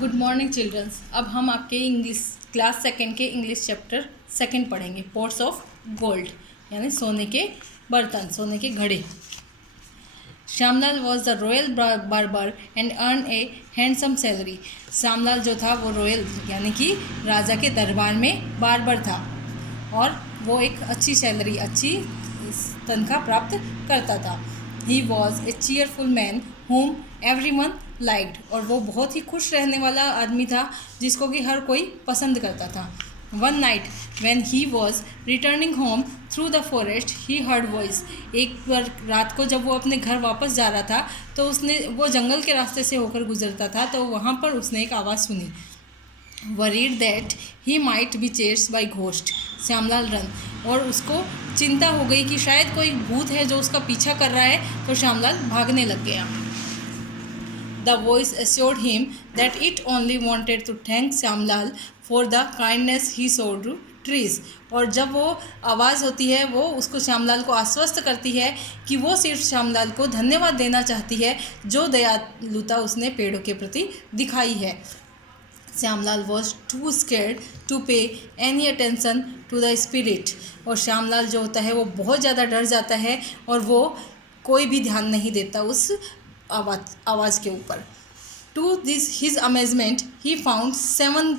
Good morning children's. अब हम आपके इंग्लिश क्लास सेकंड के इंग्लिश चैप्टर सेकंड पढ़ेंगे। पोर्ट्स ऑफ गोल्ड यानी सोने के बर्तन, सोने के घड़े। Shyamlal was the royal barber and earn A handsome salary. Shyamlal जो था वो रॉयल यानी कि राजा के दरबार में बार्बर था और वो एक अच्छी सैलरी, अच्छी तनख्वाह प्राप्त करता था। He was a cheerful man whom everyone liked, और वो बहुत ही खुश रहने वाला आदमी था जिसको कि हर कोई पसंद करता था। One night when he was returning home through the forest he heard voice। एक बार रात को जब वो अपने घर वापस जा रहा था तो वो जंगल के रास्ते से होकर गुजरता था, तो वहाँ पर उसने एक आवाज़ सुनी। Worried that he might be chased by ghost, Shyamlal run, और उसको चिंता हो गई कि शायद कोई भूत है जो उसका पीछा कर रहा है, तो श्यामलाल भागने लग गया। The voice assured him that it only wanted to thank Shyamlal for the kindness he showed to trees। और जब वो आवाज़ होती है वो उसको श्यामलाल को आश्वस्त करती है कि वो सिर्फ श्यामलाल को धन्यवाद देना चाहती है जो दयालुता उसने पेड़ों के प्रति दिखाई है। Shyamlal was too scared to pay any attention to the spirit. और श्यामलाल जो होता है वो बहुत ज़्यादा डर जाता है और वो कोई भी ध्यान नहीं देता उस आवाज़ के ऊपर। To this his amazement he found 7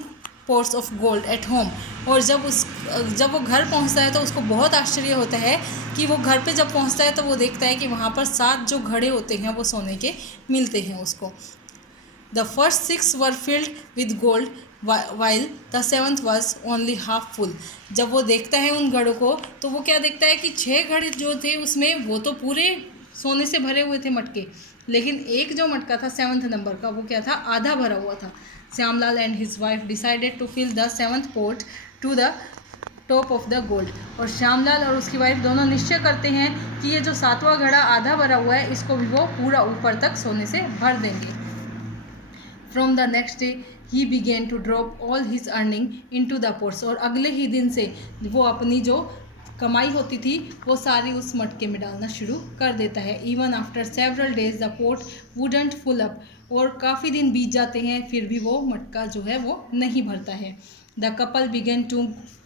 pots of gold at home. और जब वो घर पहुंचता है तो उसको बहुत आश्चर्य होता है कि वो घर पे जब पहुंचता है तो वो देखता है कि वहाँ पर 7 जो घड़े होते हैं वो सोने के मिलते हैं उसको। The first 6 were filled with gold while the 7th was only half full। जब वो देखता है उन घड़ों को तो वो क्या देखता है कि 6 घड़े जो थे उसमें वो तो पूरे सोने से भरे हुए थे मटके, लेकिन एक जो मटका था 7th नंबर का वो क्या था, आधा भरा हुआ था। Shyamlal and his wife decided to fill the 7th pot to the top of the gold. और श्यामलाल और उसकी वाइफ दोनों निश्चय करते हैं कि ये जो 7वां घड़ा आधा भरा हुआ है इसको भी वो पूरा ऊपर तक सोने से भर देंगे। From the next day he began to drop all his earning into the pots. और अगले ही दिन से वो अपनी जो कमाई होती थी वो सारी उस मटके में डालना शुरू कर देता है। Even after several days the port wouldn't full up. और काफ़ी दिन बीत जाते हैं फिर भी वो मटका जो है वो नहीं भरता है। The couple began to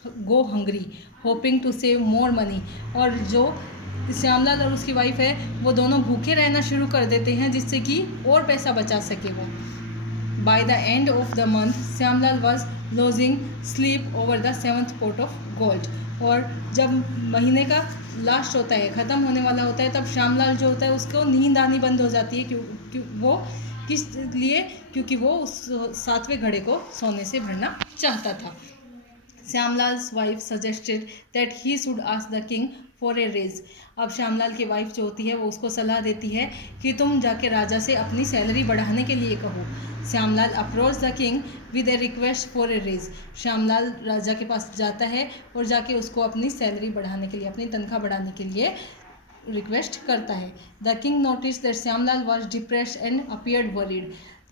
go hungry hoping to save more money. और जो श्यामलाल और उसकी वाइफ है वो दोनों भूखे रहना शुरू कर देते हैं जिससे कि और पैसा बचा सके वो। By the end of the month Shyamlal was lodging sleep over the 7th port of gold. और जब महीने का लास्ट होता है, ख़त्म होने वाला होता है, तब श्यामलाल जो होता है उसको नींद आनी बंद हो जाती है। क्योंकि वो उस 7वें घड़े को सोने से भरना चाहता था। Shyamlal's wife suggested that he should ask the king for a raise. अब श्यामलाल की वाइफ जो होती है वो उसको सलाह देती है कि तुम जाके राजा से अपनी सैलरी बढ़ाने के लिए कहो। Shyamlal approach the king with a request for a raise. Shyamlal राजा के पास जाता है और जाके उसको अपनी सैलरी बढ़ाने के लिए, अपनी तनख्वाह बढ़ाने के लिए रिक्वेस्ट करता है। The king notice that Shyamlal was depressed and appeared worried.